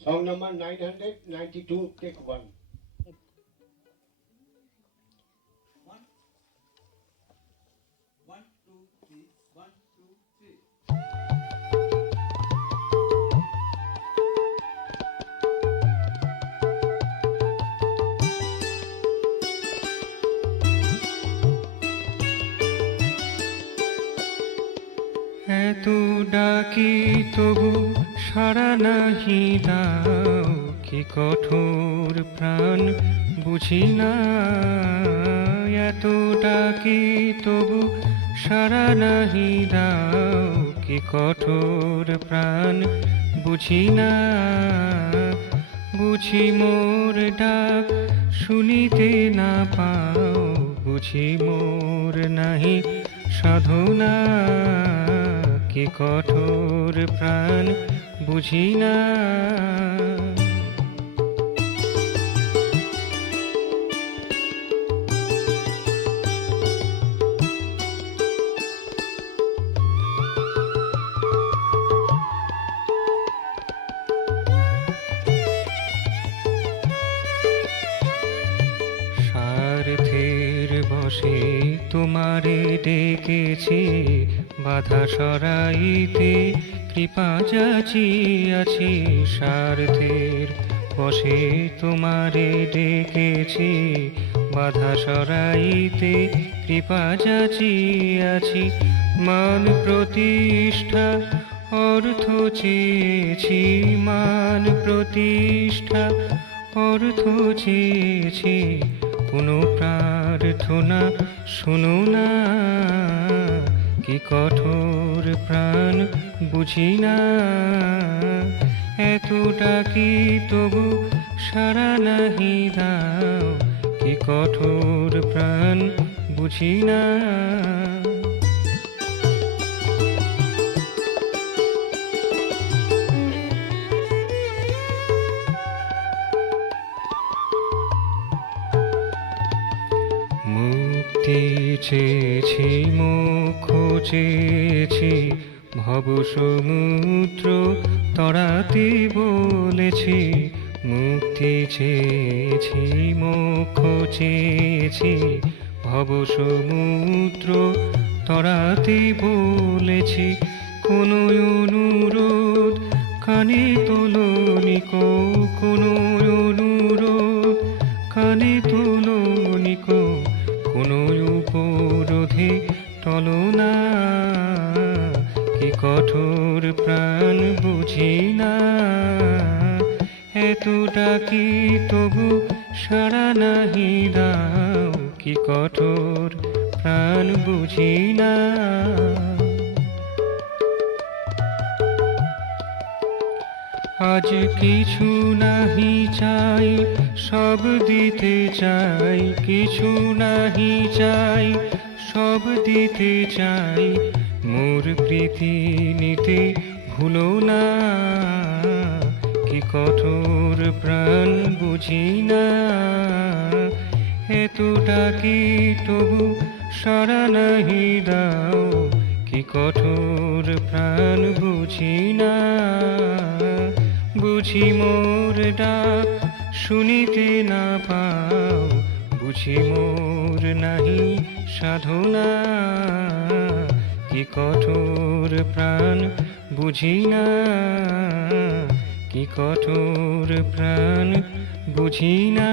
Song number 992, take one. One, one, two, three, one, two, three. এত ডাকি তবু সাড়া নাহি দাও, কি কঠোর প্রাণ বুঝি না। এত ডাকি তবু সাড়া নাহি দাও, কি কঠোর প্রাণ বুঝি না। বুঝি মোর ডাক শুনিতে না পাও, বুঝি মোর নাহি সাধনা, কি কঠোর প্রাণ বুঝি না। স্বার্থের বশে তোমারে ডেকেছি, বাধা সরাইতে কৃপা যাচিয়াছি। স্বার্থের বশে তোমারে ডেকেছি, বাধা সরাইতে কৃপা যাচিয়াছি। মান প্রতিষ্ঠা অর্থ চেয়েছি, মান প্রতিষ্ঠা অর্থ চেয়েছি। কোনো প্রার্থনা শোনো না, কি কঠোর প্রাণ বুঝি না। এত ডাকি তবু সাড়া নাহি দাও, কি কঠোর প্রাণ বুঝি না। মুক্তি চেয়েছি, মোক্ষ চেয়েছি, ভব সমুদ্র তরাতে বলেছি। মুক্তি চেয়েছি, মোক্ষ চেয়েছি, ভব সমুদ্র তরাতে বলেছি। কোনো অনুরোধ কানে তোলনিকো, কোনো অনুরোধ কানে তোলনিকো। কোনো উপরোধে টলো না, কি কঠোর প্রাণ বুঝি না। এত ডাকি তবু সাড়া নাহি দাও, কি কঠোর প্রাণ বুঝি না। আজ কিছু নাহি চাই, সব দিতে চাই। কিছু নাহি চাই, সব দিতে চাই। মোর প্রীতি নিতে ভুলো না, কি কঠোর প্রাণ বুঝি না। এত ডাকি তবু সাড়া নাহি দাও, কি কঠোর প্রাণ বুঝি না। বুঝি মোর ডাক শুনিতে না পাও, বুঝি মোর নাহি সাধনা, কি কঠোর প্রাণ বুঝি না। কি কঠোর প্রাণ বুঝি না।